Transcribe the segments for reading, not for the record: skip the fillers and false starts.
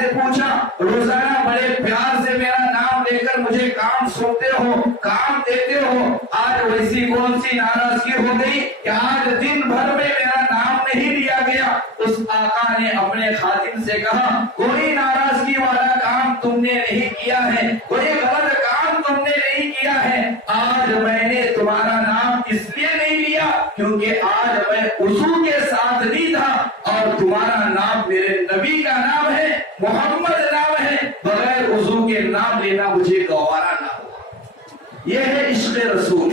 سے پوچھا روزانہ بڑے پیار سے میرا نام لے کر مجھے کام سونپتے ہو، کام دیتے ہو، آج ویسی کون سی ناراضگی ہو گئی کہ آج دن بھر میں میرا نام نہیں لیا گیا؟ اس آقا نے اپنے خادم سے کہا کوئی ناراضگی والا کام تم نے نہیں کیا ہے، کوئی غلط کام تم نے نہیں کیا ہے، آج میں نے تمہارا نام اس لیے نہیں لیا کیونکہ آج میں وضو کے ساتھ نہیں تھا اور تمہارا نام میرے نبی کا نام ہے، محمد نام ہے، بغیر وضو کے نام لینا مجھے گوارا نہ ہوا۔ یہ ہے عشق رسول،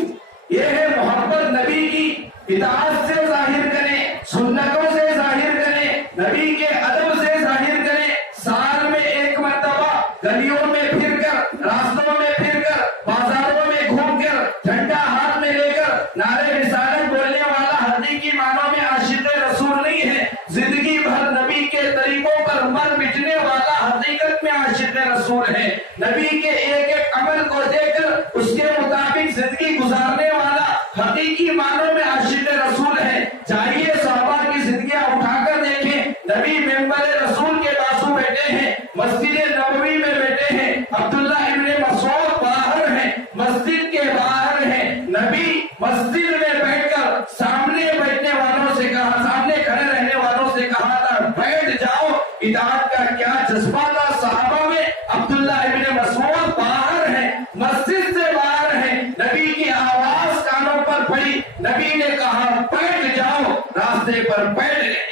یہ ہے محبت نبی کی، اطاعت سے ظاہر کریں، سنتوں سے ظاہر کریں، نبی کے ادب سے ظاہر کریں، سال میں ایک مرتبہ گلیوں میں پھر کر، راستوں میں پھر کر، بازاروں میں گھوم کر، جھنڈا ہاتھ میں لے کر نعرے رسالت بولنے والا حقیقی معنوں میں عاشق رسول نہیں ہے، زندگی بھر نبی کے طریقوں پر مر مٹنے والا حقیقت میں عاشق رسول ہے، نبی کے ایک ایک عمل کو دیکھ کر اس کے مطابق زندگی گزارنے والا حقیقی معنوں میں عاشق رسول ہے۔ چاہیے صحابہ کی زندگیاں اٹھا کر دیکھیں، نبی ممبر رسول کے بازو بیٹھے ہیں، مسجد نبوی میں بیٹھے ہیں، عبداللہ ابن مسعود باہر ہیں، مسجد کے باہر ہیں، نبی مسجد میں بیٹھ کر سامنے بیٹھنے والوں سے کہا، سامنے کھڑے رہنے والوں سے کہا تھا بیٹھ جاؤ، اطاعت کا کیا جذبہ تھا صحابہ میں، عبداللہ ابن مسعود باہر ہیں، مسجد سے باہر ہیں، نبی کی آواز کانوں پر پڑی، نبی نے کہا بیٹھ جاؤ، راستے پر بیٹھ گئے،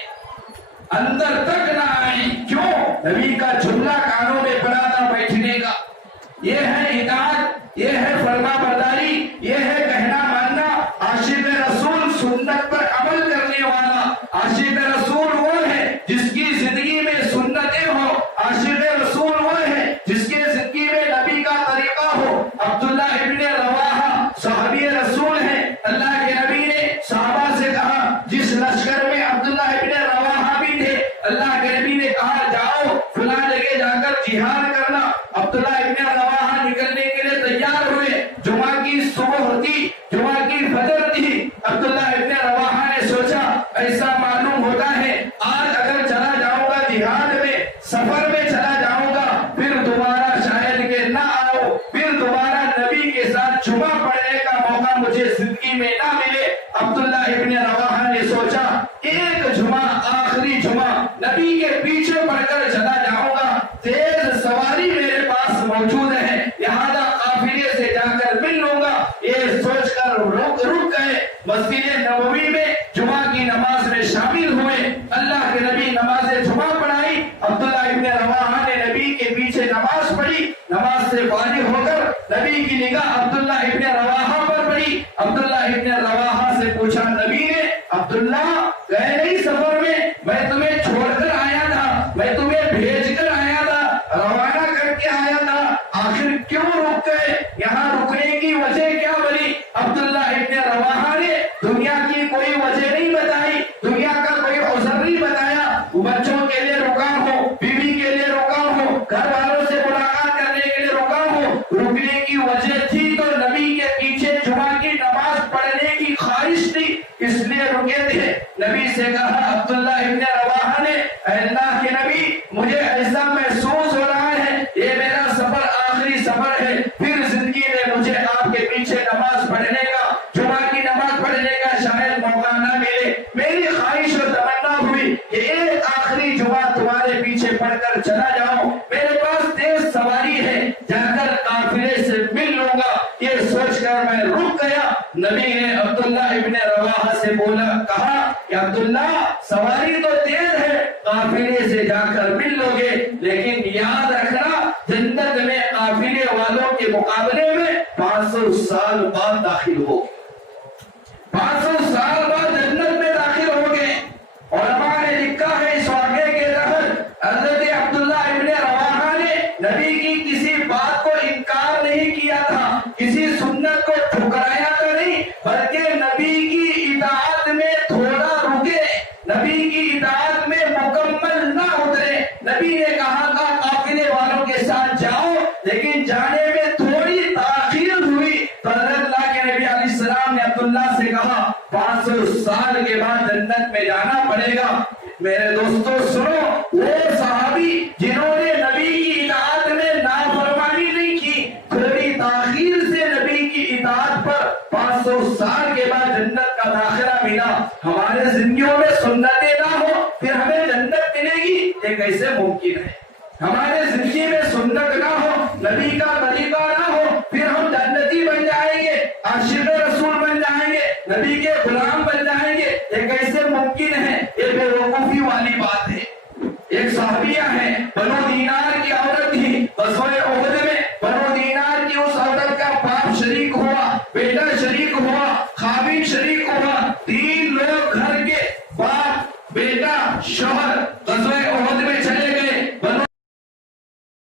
اندر تک نہ آئے، کیوں؟ نبی کا جملہ کانوں میں پڑا تھا بیٹھنے کا۔ یہ ہے اطاعت، یہ ہے فرما برداری، یہ ہے کہنا ماننا، عاشق رسول سنت پر عمل کرنے والا، عاشق رسول وہ ہے جس کی زندگی میں سنتیں ہو، عاشق رسول وہ ہے جس کے زندگی میں نبی کا طریقہ ہو۔ عبداللہ ابن رواحہ صحابی رسول ہیں، اللہ کے نبی نے صحابہ سے کہا، جس لشکر میں عبداللہ ابن رواحہ بھی تھے، اللہ کے نبی نے کہا جاؤ فلاں جگہ جا کر جہاد کرنا۔ عبداللہ ابن رواحہ نکلنے کے لیے تیار ہوئے، جمعہ کی صبح تھی، جمعہ کی فجر تھی، عبداللہ ابن رواحہ نے سوچا ایسا معلوم ہوتا ہے آج اگر چلا جاؤں گا جہاد میں، سفر میں چلا جاؤں گا، پھر دوبارہ شاید کہ نہ آؤ، پھر دوبارہ نبی کے ساتھ جمعہ پڑھنے کا موقع مجھے زندگی میں نہ ملے۔ عبداللہ ابن رواحہ نے سوچا ایک جمعہ، آخری جمعہ نبی کے پیچھے پڑھ کر چلا جاؤں گا، تیز سواری میرے پاس موجود ہے، لہذا قافلے سے جا کر مل لوں گا۔ یہ سوچ کر رک گئے، مسجد نبوی میں جمعہ کی نماز میں شامل ہوئے، اللہ کے نبی نماز جمعہ پڑھائی، عبداللہ ابن رواحہ نے نبی کے پیچھے نماز پڑھی، نماز سے فارغ ہو کر نبی کی نگاہ عبداللہ ابن رواحہ پر پڑی، عبداللہ ابن رواحہ سے پوچھا نبی نے، عبداللہ گئے نہیں سفر میں تمہیں چھوڑ کر آیا تھا، میں تمہیں بھیج کر آیا تھا، روانہ کر کے آیا تھا، آخر کیوں رک گئے؟ یہاں رکنے کی وجہ کیا بنی؟ عبداللہ ابن رواحہ نے دنیا کی کوئی وجہ نہیں بتائی، دنیا کا کوئی عذر نہیں بتایا، بچوں کے لیے رکا ہو، بیوی کے لیے رکا ہو، گھر والوں سے ملاقات کرنے کے لیے رکا ہو، رکنے کی وجہ تھی تو نبی کے پیچھے جمعہ کی نماز پڑھنے کی خواہش تھی، اس لیے رکے تھے۔ نبی سے کہا عبداللہ ابن رواحہ نے، اے اللہ کے نبی مجھے ایسا محسوس ہو رہا ہے یہ میرا سفر آخری سفر ہے، پھر زندگی میں مجھے آپ کے پیچھے نماز پڑھنے کا، جمعہ کی نماز پڑھنے کا شاید موقع نہ ملے، میری خواہش و تمنا ہوئی کہ ایک آخری جمعہ تمہارے پیچھے پڑھ کر چلا جاؤں، میرے پاس تیز سواری ہے، جا کر قافلے سے مل لوں گا، یہ سوچ کر میں رک گیا۔ نبی نے عبداللہ ابن رواحہ سے کہا کہ عبداللہ سواری تو تیز ہے، قافلے سے جا کر مل لو گے، لیکن یاد رکھنا جنت میں قافلے والوں کے مقابلے میں 500 سال بعد داخل ہو، 500 سال بعد جنت میں داخل ہو گئے۔ علماء نے لکھا ہے اس واقعے کے تحت حضرت عبداللہ ابن رواحہ نے نبی کی کسی بات کو انکار نہیں کیا تھا، کسی سنت کو ٹھکرایا تو نہیں، بلکہ نبی کی اطاعت میں تھوڑا رکے، نبی کی اطاعت میں مکمل نہ اترے۔ نبی نے کہا تھا قافلے والوں کے ساتھ جاؤ، لیکن جانے میں تھوڑی تاخیر ہوئی تو حضرت اللہ کے نبی علیہ السلام نے عبداللہ سے کہا 500 سال کے بعد جنت میں جانا پڑے گا۔ میرے دوستو سنو، وہ صحابی جنہوں نے अमालिना, हमारे जिंदगियों में सुन्नतें ना हो फिर हमें जन्नत मिलेगी, ये कैसे मुमकिन है? हमारे जिंदगी में सुन्नत ना हो, नबी का तरीका ना हो, फिर हम जन्नती बन जाएंगे, आशिक रसूल बन जाएंगे, नबी के गुलाम बन जाएंगे, ये कैसे मुमकिन है? ये बेवकूफी वाली बात है। एक साहबिया है, बनो दीनार की औरत थी, ग़ज़वा उहद में बनो दीनार की उस औरत का बाप शरीक हुआ, बेटा शरीक हुआ, खाविन शरीक हुआ, 3 लोग घर के बाप, बेटा, शौहर ग़ज़वा उहद में चले गए। बनो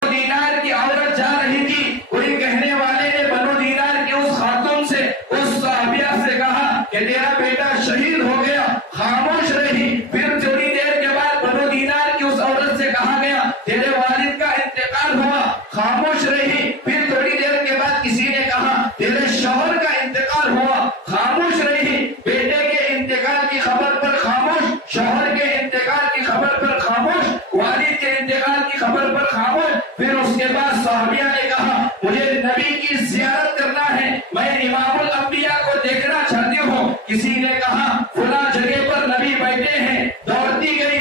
दीनार की औरत जा रही थी, कोई कहने वाले ने बनो दीनार की उस खातून से, उस साहबिया से कहा कि तेरा बेटा शहीद हो गया, खामोश रही। फिर थोड़ी देर के बाद बनो दीनार की उस औरत से कहा गया तेरे वालिद का इंतकाल हुआ, खामोश रही। फिर थोड़ी देर के बाद किसी ने कहा तेरे शौहर का इंतकाल हुआ, खामोश रही। बेटे के इंतकाल की खबर पर खामोश, शौहर के इंतकाल की खबर पर खामोश, वालिद के इंतकाल की खबर पर खामोश। फिर उसके बाद साहबिया ने कहा मुझे नबी की ज़ियारत करना है, मैं इमामुल अंबिया को देखना चाहती हूँ। किसी ने कहा फला जगह पर नबी बैठे हैं। दौड़ती गई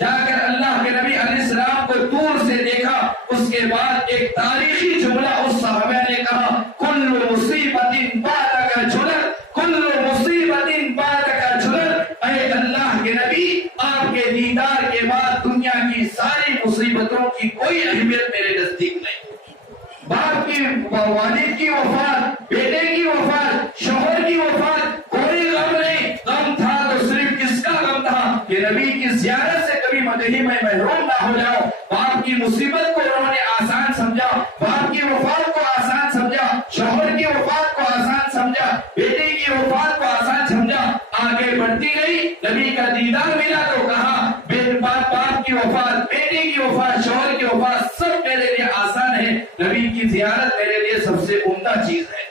जाकर अल्लाह के नबी अलैहिस्सलाम को दूर से देखा। उसके बाद एक तारीखी जुमला उस साहबा ने कहा कुल्लु मुसीबतिन बादका झुलर, कुल्लु मुसीबतिन बादका झुलर। ऐ अल्लाह के नबी, आपके दीदार के बाद दुनिया की सारी मुसीबतों की कोई अहमियत मेरे नजदीक नहीं। बाप की, वालिद की वफात, बेटे की वफात, शौहर की वफात, कोई गम नहीं। गम था तो सिर्फ किसका गम था कि नबी की ज़ियारत से कभी मदही में महरूम ना हो जाओ। बाप की मुसीबत को उन्होंने आसान समझा, बाप की वफात को आसान समझा, शौहर की वफात को आसान समझा, बेटे की वफात को आसान समझा। आगे बढ़ती गई, नबी का दीदार मिला तो कहा बाप की वफात, बेटे की वफात, शौहर की वफात सब मेरे लिए आसान है, नबी की ज़ियारत मेरे लिए सबसे उम्दा चीज है।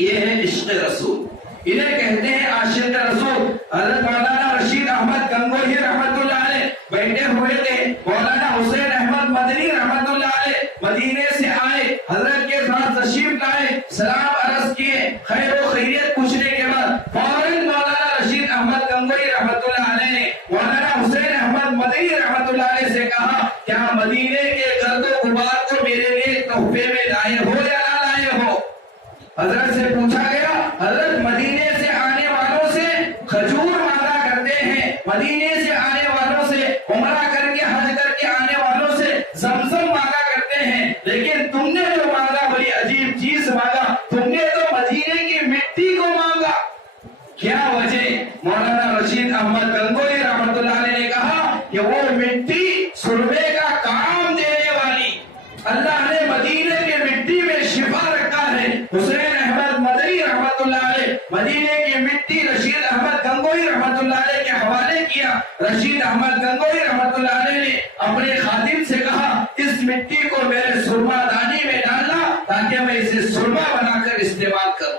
ये है इश्क़ रसूल, इन्हें कहते हैं आशिक़ रसूल। हज़रत मौलाना रशीद अहमद गंगोही रहमतुल्लाह अलैह बैठे हुए थे। मौलाना हुसैन अहमद मदनी रहमतुल्लाह अलैह मदीने से आए, हजरत के साथ तशरीफ लाए, सलाम अर्ज किए, खैर व खैरियत पूछने के बाद फौरन मौलाना रशीद अहमद गंगोही रहमतुल्लाह अलैह ने मौलाना हुसैन अहमद मदनी रहमतुल्लाह अलैह से कहा क्या मदीने के गर्दो गुबार को मेरे लिए तोहफे में लाए हो या ना लाए हो? हजरत से पूछा गया, हजरत मदीने से आने वालों से खजूर मांगा करते हैं, मदीने से आने वालों से उमरा करके हज करके आने वालों से ज़मज़म मांगा करते हैं, लेकिन तुमने जो मांगा बड़ी अजीब चीज मांगा, तुमने तो मदीने की मिट्टी को मांगा। क्या वजह? मौलाना रशीद अहमद गंगोही रहमतुल्लाह अलैह ने कहा कि वो मिट्टी सुरमे का काम देने वाली, अल्लाह ने मदीने की मिट्टी में शिफा रखा है। हुसैन अहमद मदनी रहमतुल्लाह अलैह मदीने की मिट्टी रशीद अहमद गंगोही रहमतुल्लाह अलैह के हवाले किया। रशीद अहमद गंगोही रहमतुल्लाह अलैह ने अपने खादिम से कहा इस मिट्टी को मेरे सुरमा दानी में डालना ताकि मैं इसे सुरमा बनाकर इस्तेमाल करूं।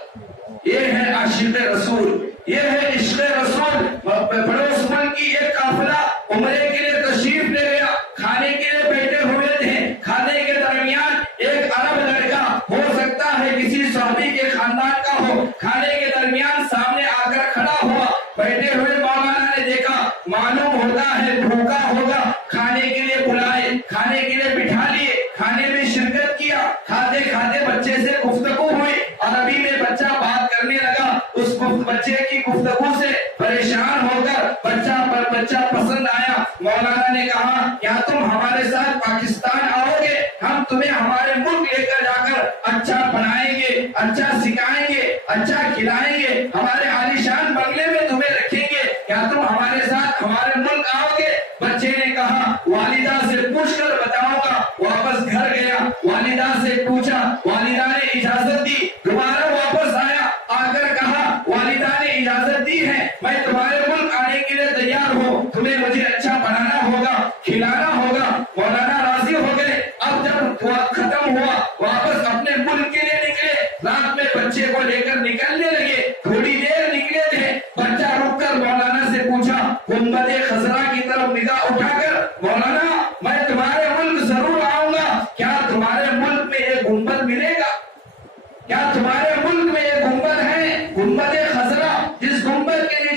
ये है आशिक़ रसूल, ये है इश्क़ रसूल। बड़ोस मुल्क की एक काफिला उम्रे के लिए तशरीफ ले गया, खाने के लिए बैठे हुए थे। खाने के दरमियान एक अरब लड़का, हो सकता है किसी सहाबी के खानदान का हो, खाने के दरमियान सामने आकर खड़ा हुआ। बैठे हुए मौलाना ने देखा, मालूम होता है भूखा होगा, खाने के लिए बुलाए, खाने के लिए बिठा लिए, खाने में शिरकत किया। खाते खाते बच्चे से गुफ्तगू हुई, अरबी में बच्चा बात करने लगा। उस बच्चे की गुफ्तगू से परेशान होकर बच्चा पसंद आया। मौलाना ने कहा क्या तुम हमारे साथ पाकिस्तान आओगे? हम तुम्हें हमारे मुल्क लेकर जाकर अच्छा पढ़ाएंगे, अच्छा सिखाएंगे, अच्छा खिलाएंगे, हमारे आलीशान बंगले में तुम्हें रखेंगे। क्या तुम हमारे साथ हमारे मुल्क आओगे? बच्चे ने कहा वालिदा से पूछकर बताऊंगा। वापस घर गया, वालिदा से पूछा, वालिदा ने इजाजत दी। दोबारा वापस आया, आकर कहा वालिदा ने इजाजत दी है, मैं तुम्हारे मुल्क आने के लिए तैयार हूँ, तुम्हें मुझे अच्छा बनाना होगा, खिलाना होगा। मौलाना राजी हो गए। अब जब खत्म हुआ, वापस अपने मुल्क के लिए निकले। रात में बच्चे को लेकर निकलने लगे, थोड़ी देर निकले थे, बच्चा रुककर मौलाना से पूछा, गुंबद खजरा की तरफ निगाह उठाकर, मौलाना मैं तुम्हारे मुल्क जरूर आऊंगा, क्या तुम्हारे मुल्क में एक गुंबद मिलेगा? क्या तुम्हारे मुल्क में एक गुंबद है? गुंबद खजरा, जिस गुंबद के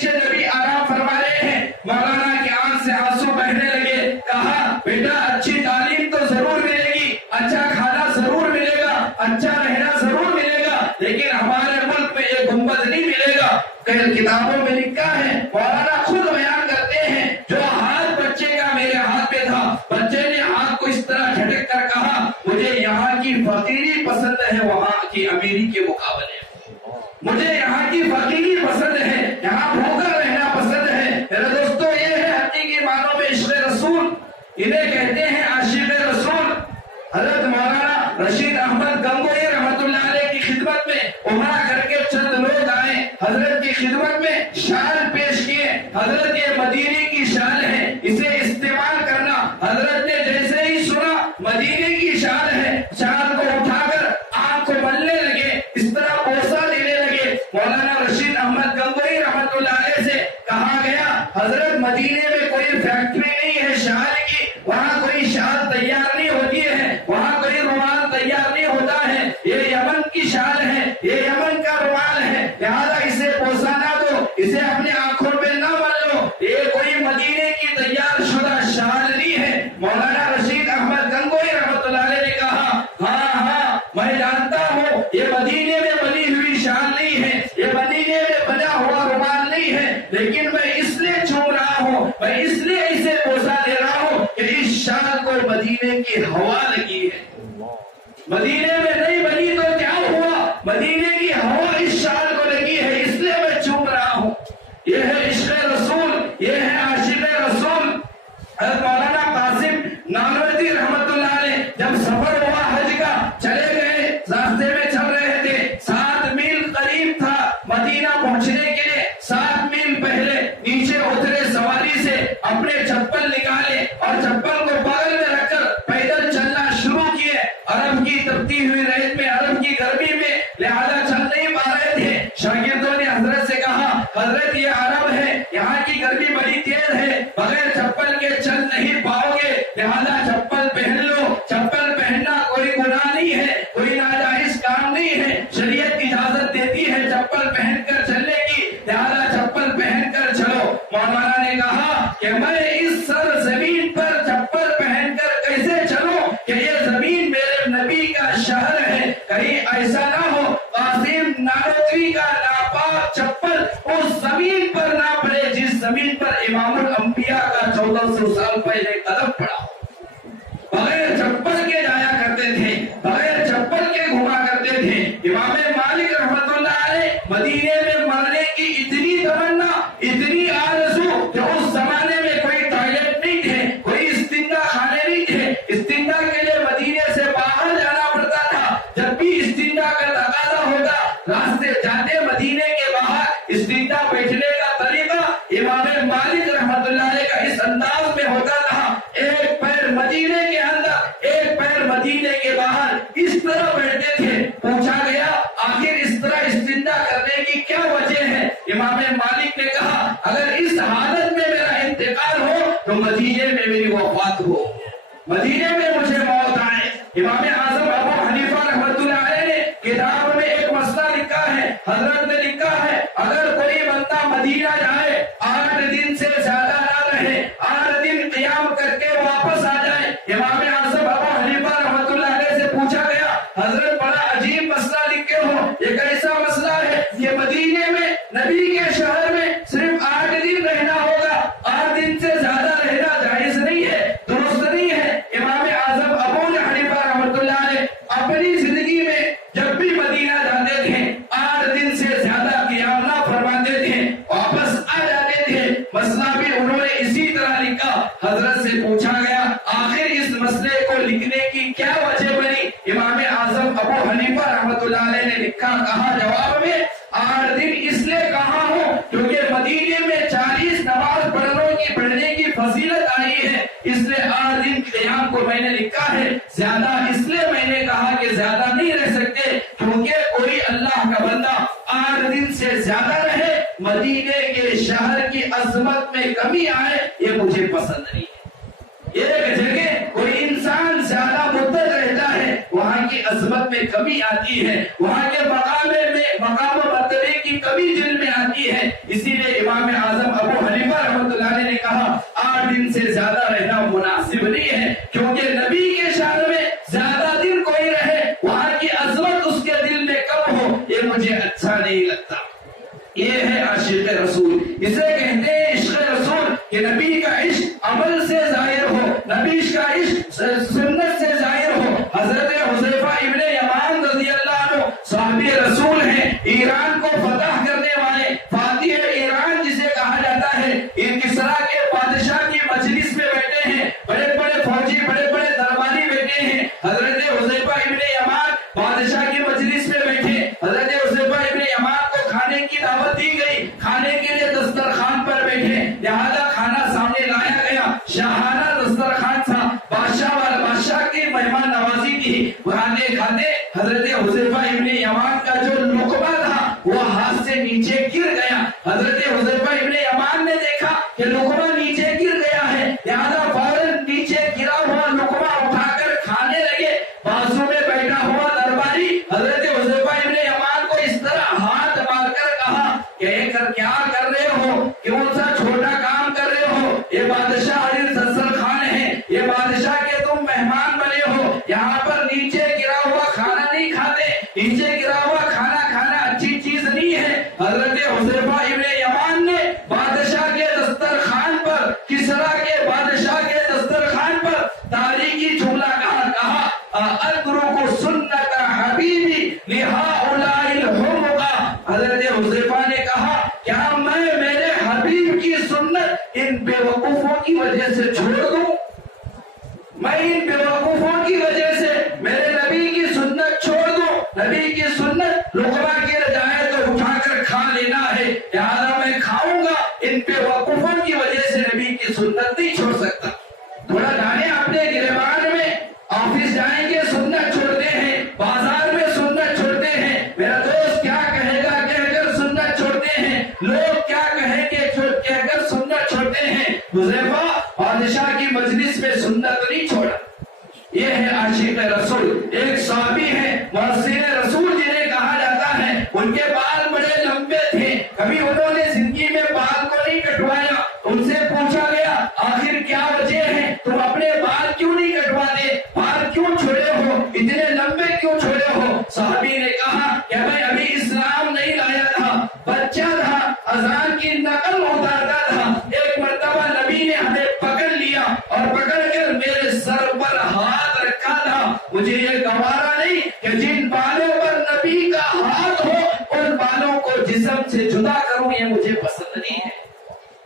हमारे मुल्क में एक गुंबद नहीं मिलेगा। कई किताबों में लिखा है, मौलाना खुद बयान करते हैं, जो हाथ बच्चे का मेरे हाथ में था, बच्चे ने हाथ को इस तरह झटक कर कहा, मुझे यहाँ की फकीरी पसंद है वहाँ की अमीरी के मुकाबले, मुझे यहाँ की फकीरी पसंद है, यहाँ भूखा रहना पसंद है। मेरे दोस्तों, ये है हकीकी मानों में इश्क़ रसूल, इन्हें कहते हैं आशिक़ रसूल। हज़रत मौलाना रशीद अहमद गंगोही रहमतुल्लाह अलैह की खिदमत में उमरा करके चंद लोग आए, हजरत की खिदमत में शाल पेश किए। हजरत ये मदीने की शाल है, इसे इस्तेमाल करना। हजरत ने जैसे ही सुना मदीने की शाल है, शाल को उठाकर आंख को मलने लगे, इस तरह बोसा देने लगे। मौलाना रशीद अहमद गंगोही रहमतुल्लाह अलैह से कहा गया, हजरत मदीने में कोई फैक्ट्री नहीं है शाल की, वहाँ कोई शाल तैयार नहीं होती है, वहाँ कोई रुमाल तैयार नहीं होता है, ये यमन की शाल है, ये यमन का रुमाल है, लिहाजा इसे पोसाना दो, इसे अपने आंखों में न मल लो, ये कोई मदीने की तैयार शुदा शाल नहीं है। मौलाना रशीद अहमद गंगोही रहमतुल्लाह अलैह ने कहा, हाँ, मैं जानता हूँ ये मदीने में बनी हुई शाल नहीं है, ये मदीने में बना हुआ रुमाल नहीं है, लेकिन मैं इसलिए छू रहा हूँ, मैं इसलिए इसे पोसा दे रहा हूँ कि इस शाल को मदीने की हवा लगी है। मदीने में नहीं बनी तो क्या हुआ, मदीने की हवा इस शाल को लगी है, इसलिए मैं चूम रहा हूँ। ये है इश्क़ रसूल, ये है आशिक़ रसूल। हज़रत मौलाना कासिम नानवती रहमतुल्लाह अलैह जब सफर हुआ हज का, चले गए, रास्ते में चल रहे थे, 7 मील करीब था मदीना पहुंचने के लिए। 7 मील पहले नीचे उतरे, सवारी से अपने चप्पल निकाले और चप्पल को बगल में रखकर पैदल चलना शुरू किए। अरब की तपती हुई रेत में, अरब की गर्मी में, लिहाजा चल नहीं पा रहे थे। शागिर्दों ने हजरत से कहा, हजरत ये अरब है, यहाँ की गर्मी बड़ी तेज है, बगैर चप्पल के चल नहीं पाओगे, लिहाजा चप्पल पहन लो। चप्पल पहनना कोई गुनाह नहीं है, कोई नाजायज काम नहीं है, शरीयत इजाजत देती है चप्पल पहनकर चलने की, लिहाजा चप्पल पहनकर चलो। मौलाना ने कहा कि मैं इस सर जमीन पर चप्पल पहनकर कैसे चलूं कि ये जमीन मेरे नबी का शहर है, कहीं ऐसा ना हो कासिम नानवती का नापाक चप्पल उस जमीन पर ना पड़े जिस जमीन पर इमामुल अंबिया का 1400 साल पहले कदम पड़ा। बगैर चप्पल के जाया करते थे, बगैर चप्पल के घुमा करते थे। इमाम मालिक रहमतुल्लाह अलैह मदीने में मरने की इतनी तमन्ना, इतनी आरज़ू कि उस जमाने में कोई टॉयलेट नहीं थे, कोई इस्तिंजा खाने नहीं थे, इस्तिंजा के लिए मदीने से बाहर जाना पड़ता था। जब भी इस्तिंजा का तकाज़ा होगा, रास्ते जाते मदीने के बाहर इस्तिंजा बैठने का तरीका इमाम मालिक रहमतुल्लाह अलैह का इस अंदाज में होता था, एक पैर मदीने के अंदर, एक पैर मदीने के बाहर, इस तरह बैठते थे। पूछा गया, आखिर इस तरह इस्तिंजा करने की क्या वजह है? इमाम मालिक ने कहा, अगर इस हालत में मेरा इंतकाल हो तो मदीने में मेरी वफात हो, मदीने में मुझे मौत आए। इमाम आज़म अबू हनीफा रहमतुल्लाह अलैह ने किताब में एक मसला लिखा है, हजरत ने लिखा है, अगर कोई बंदा मदीना जाए, 8 दिन से ज्यादा ना रहे, 8 दिन क़ियाम करके वापस आ जाए। इमाम आज़म अबू हनीफा रहमतुल्लाह अलैह से पूछा गया, हजरत बड़ा अजीब मसला लिखे हो, ये कैसा मसला है कि मदीने में नबी के शहर में सिर्फ 8 दिन रहना होगा, 8 दिन से ज्यादा रहना जायज नहीं है, दुरुस्त नहीं है। इमाम आज़म अबू हनीफा रहमतुल्लाह अलैह अपनी जिंदगी में जब भी मदीना जाते थे, 8 दिन से ज्यादा क़ियाम ना फरमाते थे, वापस आ जाते थे। मसला भी उन्होंने इसी तरह लिखा। हजरत से पूछा गया, आखिर इस मसले को लिखने की क्या वजह बनी? इमाम आज़म अबू हनीफा रहमतुल्लाह अलैह ने लिखा, कहा जवाब में, 8 दिन इसलिए कहा हूँ क्योंकि मदीने में 40 नमाज पढ़ने की फजीलत आई है, इसलिए 8 दिन क़ियाम को मैंने लिखा है। ज्यादा इसलिए मैंने कहा कि ज्यादा नहीं रह सकते क्योंकि कोई अल्लाह का बंदा 8 दिन से ज्यादा रहे, मदीने के शहर की अजमत में कमी आए, ये मुझे पसंद नहीं है। एक जगह कोई इंसान ज्यादा मुद्दत रहता है, वहाँ की अजमत में कमी आती है, वहाँ के मकाम मर्तबे की कमी दिल में आती है। इसीलिए इमाम आज़म अबू हनीफा रहमतुल्लाह अलैह ने कहा, 8 दिन से ज्यादा रहना मुनासिब नहीं है, क्योंकि नबी के शहर में ज्यादा दिन कोई रहे, वहाँ की अजमत उसके दिल में कम हो, ये मुझे अच्छा नहीं लगता। ये है आशिक रसूल। इसे कहते हैं इश्क रसूल कि नबी का इश्क अमल से जाहिर हो, नबी का इश्क सुन्नत से जाहिर हो। हजरत हुज़ैफा इब्ने यमान रज़ियल्लाहु अन्हु सहाबी रसूल हैं, ईरान को फतह करने वाले, फातिह ईरान जिसे कहा जाता है। इन किसरा के बादशाह की मजलिस में बैठे हैं, बड़े बड़े फौजी, बड़े बड़े दरबारी बैठे हैं। हजरत हुज़ैफा इब्ने यमान बादशाह की मजलिस में बैठे, हजरत हुज़ैफा इब्ने यमान को खाने की दावत दी गई, खाने के लिए दस्तरखान पर बैठे, लिहाजा खाना सामने लाया गया, शाहाना दस्तरखान था, बादशाह की मेहमान नवाजी थी। खाने खाते हजरत हुज़ैफा इब्ने यमान का जो लुक़मा था वो हाथ से नीचे गिर गया। हजरत हुज़ैफा इब्ने यमान ने देखा कि लुक़मा नीचे गिर गया है, लिहाजा फौरन नीचे गिरा हुआ लुक़मा उठाकर खाने लगे। बाजू में बैठा हुआ दरबारी हजरत हुज़ैफा इब्ने यमान को इस तरह हाथ मारकर कहा क्या कर रहे हो, कौन सा छोटा काम कर रहे हो, ये बादशाह अली दस्तरखान है, ये बादशाह के तुम मेहमान बने हो, यहाँ पर नीचे गिरा हुआ खाना नहीं खाते, नीचे गिरा हुआ खाना खाना अच्छी चीज नहीं है। हजरत हुज़ैफा इब्ने यमान ने बादशाह के दस्तरखान पर, किसरा के बादशाह के दस्तरखान पर तारीखी जुमला कहा अद्रुकु सुन्नत हबीबी लिहाउलाइल हुमुका। हजरत हुज़ैफा ने कहा क्या मैं मेरे हबीब की सुन्नत इन बेवकूफों की वजह से छोड़ दूं? मैं इन बेवकूफों की वजह से मेरे नबी की सुन्नत छोड़ दूं? नबी की सुन्नत लुक़मा गिर जाए तो उठाकर खा लेना है, लिहाजा मैं खाऊंगा, इन बेवकूफों की वजह से नबी की सुन्नत नहीं छोड़ सकता। थोड़ा जाने अपने गिरबान में, ऑफिस जाएंगे सुन्नत छोड़ते हैं, बाजार में सुन्नत छोड़ते हैं, मेरा दोस्त क्या कहेगा कहकर सुन्नत छोड़ते हैं, लोग क्या कहेंगे कहकर सुन्नत छोड़ते हैं। हुज़ैफा बादशाह की मजलिस में सुन्नत नहीं छोड़ा। ये है आशिक रसूल। एक सहाबी है मुहस्सिन रसूल जिन्हें कहा जाता है, उनके बाल बड़े लंबे थे, कभी उन्होंने जिंदगी में बाल को नहीं कटवाया। उनसे पूछा गया आखिर क्या वजह है, तुम अपने बाल क्यों नहीं कटवाते, बाल क्यों छोड़े हो, इतने लंबे क्यों छोड़े हो? सहाबी ने कहा कि मैं अभी इस्लाम नहीं लाया था, बच्चा था, अजान की नकल उतारता था, एक मर्तबा नबी ने हमें पकड़ लिया और पकड़कर मेरे सर पर हाथ रखा था। मुझे ये गवारा नहीं कि जिन बालों पर नबी का हाथ हो उन बालों को जिस्म से जुदा करूं, ये मुझे पसंद नहीं है।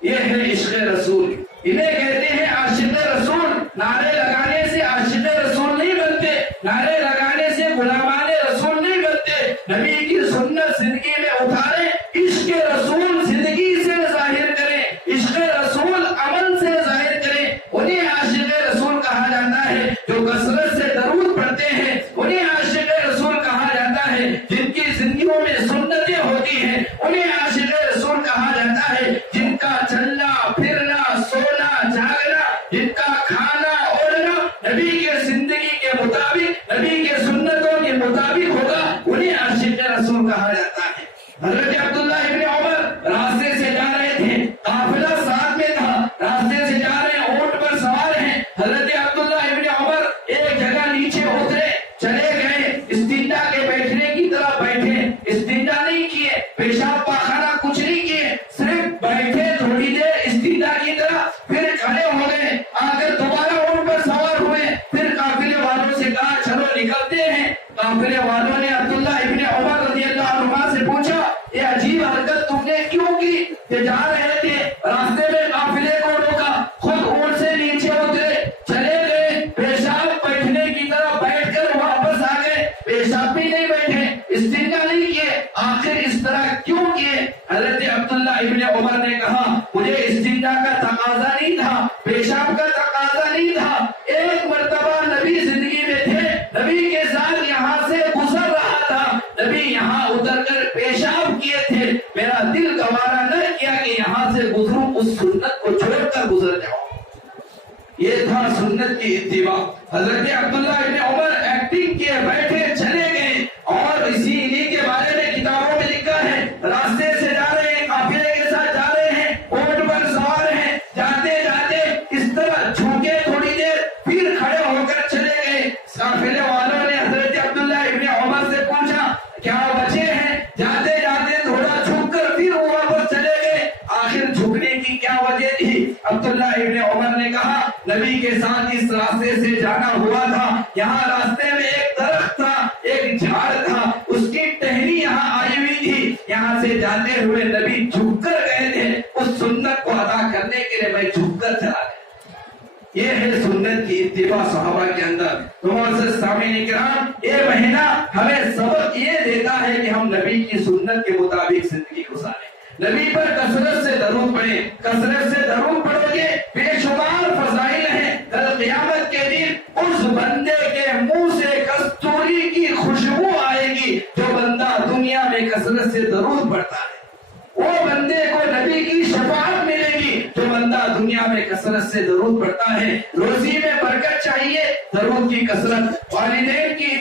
ये है इश्क रसूल। इन्हें कहते हैं आशिक रसूल। नारे लगाने से आशिक रसूल नहीं बनते, नारे लगाने से गुलामाने रसूल नहीं बनते। नबी की सुन्नत जिंदगी में उतारे, इश्क रसूल जिंदगी से जाहिर करें, इश्क रसूल अमल से जाहिर करें, उन्हें आशिक रसूल कहा जाता है। जो कसरत से दरूद पढ़ते हैं उन्हें आशिक रसूल कहा जाता है। जिनकी जिंदगियों में सुन्नतें होती हैं उन्हें आशिक रसूल कहा जाता है। जिनका चलना फिरना सोना जागना, जिनका खाना ओढ़ना नबी के जिंदगी के मुताबिक, नबी के सुन्नतों के मुताबिक होगा, उन्हें आशिक रसूल कहा जाता है। हजरत अब्दुल्लाह इब्ने उमर रास्ते से जा रहे थे, काफिला साथ में था, रास्ते से जा रहे हैं, ऊंट पर सवार हैं। हजरत अब्दुल्लाह इब्ने उमर एक जगह नीचे उतरे, चले गए, इस्तिंजा के बैठने की तरह बैठे, इस्तिंजा नहीं किए, पेशाब पाखाना कुछ नहीं किए, सिर्फ बैठे थोड़ी देर इस्तिंजा की तरह, फिर खड़े हो गए, आकर दोबारा ऊंट पर सवार हुए, फिर काफिले वालों से कहा चलो निकलते हैं। काफिले वालों ने अब्दुल्लाह इब्ने उमर रज़ियल्लाहु अन्हु से पूछा ये अजीब हरकत तुमने क्यों की? ये जा रहे थे, रास्ते में काफिले को रोका, खुद ऊंट से नीचे उतरे, चले गए, पेशाब बैठने की तरह बैठकर वापस आ गए, पेशाब भी नहीं बैठे, इस्तिंजा नहीं किए, आखिर इस तरह क्यों किए? हजरत अब्दुल्लाह इब्ने उमर ने कहा मुझे इस्तिंजा का तकाजा नहीं था, पेशाब का तकाजा नहीं था। एक मर्तबा नबी जिंदगी में थे, नबी के साथ यहाँ से गुजर रहा था, नबी यहाँ उतर कर पेशाब किए थे, मेरा दिल गवारा न किया कि यहाँ से गुजरूं, उस सुन्नत को छोड़कर गुजर जाऊं। ये था सुन्नत की इत्तिबा। हजरत अब्दुल्लाह इब्ने उमर एक्टिंग किए, बैठे चले गए, और इन्हीं के बारे में किताबों में लिखा है, रास्ते से जा रहे हैं, काफिले के साथ जा रहे हैं, ऊंट पर सवार हैं, जाते जाते इस तरह झुके थोड़ी देर, फिर खड़े होकर चले गए। काफिले वालों ने हजरत अब्दुल्लाह इब्ने उमर से पूछा क्या वजह है? یہاں راستے میں ایک درخت تھا، ایک جھاڑ تھا، اس کی ٹہنی یہاں آئی ہوئی تھی، یہاں سے جاتے ہوئے نبی جھک کر گئے تھے، اس سنت کو ادا کرنے کے لیے میں جھک کر چلا گیا۔ یہ ہے سنت کی اتباع صحابہ کے اندر۔ تو معزز سامعین کرام، یہ مہینہ ہمیں سبق یہ دیتا ہے کہ ہم نبی کی سنت کے مطابق زندگی گزاریں، نبی پر کثرت سے درود پڑھیں، کثرت سے درود پڑھو گے بے شمار فضائل ہیں، کل قیامت کے دن اس بندے کے منہ سے کستوری کی خوشبو آئے گی جو بندہ دنیا میں کثرت سے درود پڑھتا ہے، وہ بندے کو نبی کی شفاعت ملے گی جو بندہ دنیا میں کثرت سے درود پڑھتا ہے۔ روزی میں برکت چاہیے، درود کی کثرت، والدین کی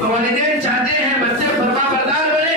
والدین چاہتے ہیں بچے فرما بردار بنے،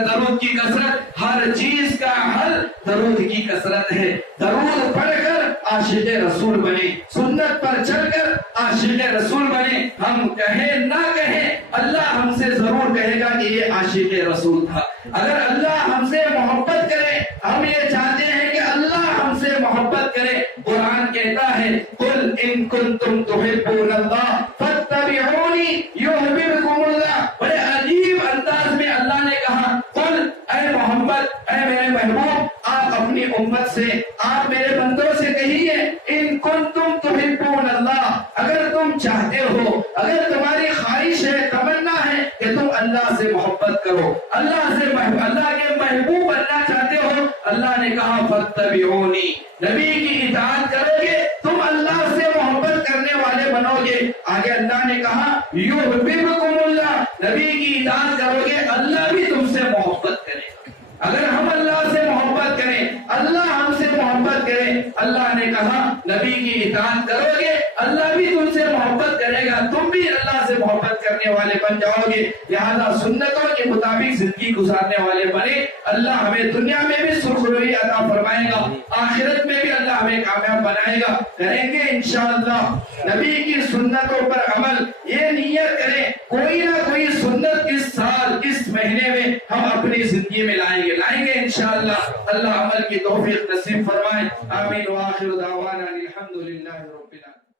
درود کی کثرت، ہر چیز کا حل درود کی کثرت ہے۔ درود پڑھ کر عاشق رسول بنے، سنت پر چل کر عاشق رسول بنے، ہم کہیں نہ کہیں اللہ ہم سے ضرور کہے گا کہ یہ عاشق رسول تھا۔ اگر اللہ ہم سے محبت کرے، ہم یہ چاہتے ہیں کہ اللہ ہم سے محبت کرے، قرآن کہتا ہے قل ان کنتم تحبون اللہ فاتبعونی یحببکم اللہ۔ بڑے عجیب انداز میں اللہ نے کہا قل، اے محمد، اے میرے محبوب، آپ اپنی امت سے، آپ میرے بندوں سے کہیے ان کنتم تحبون اللہ، اگر تم چاہتے ہو، اگر تمہاری خواہش ہے، تمنا ہے کہ تم اللہ سے محبت کرو، اللہ کے محبوب بننا چاہتے ہو، اللہ نے کہا فاتبعونی، نبی کی اطاعت کرو گے تم اللہ سے محبت کرنے والے بنو گے۔ آگے اللہ نے کہا یحببکم اللہ، نبی کی اطاعت کرو گے اللہ بھی تم سے محبت کرے گا۔ اگر ہم اللہ سے محبت کریں، اللہ ہم سے محبت کرے، اللہ نے کہا نبی کی اطاعت کرو گے اللہ بھی تم سے محبت کرے گا، تم بھی اللہ سے محبت کرنے والے بن جاؤ گے۔ لہذا سنتوں کے مطابق زندگی گزارنے والے بنے، اللہ ہمیں دنیا میں بھی سرخروئی عطا فرمائے گا، آخرت میں بھی اللہ ہمیں کامیاب بنائے گا۔ کریں گے انشاءاللہ نبی کی سنتوں پر عمل، یہ نیت کریں کوئی نہ کوئی سنت اس سال، اس مہینے میں ہم اپنی زندگی میں لائیں گے انشاءاللہ۔ اللہ عمل کی توفیق نصیب فرمائے، آمین۔ وآخر دعوانا الحمدللہ رب العالمین۔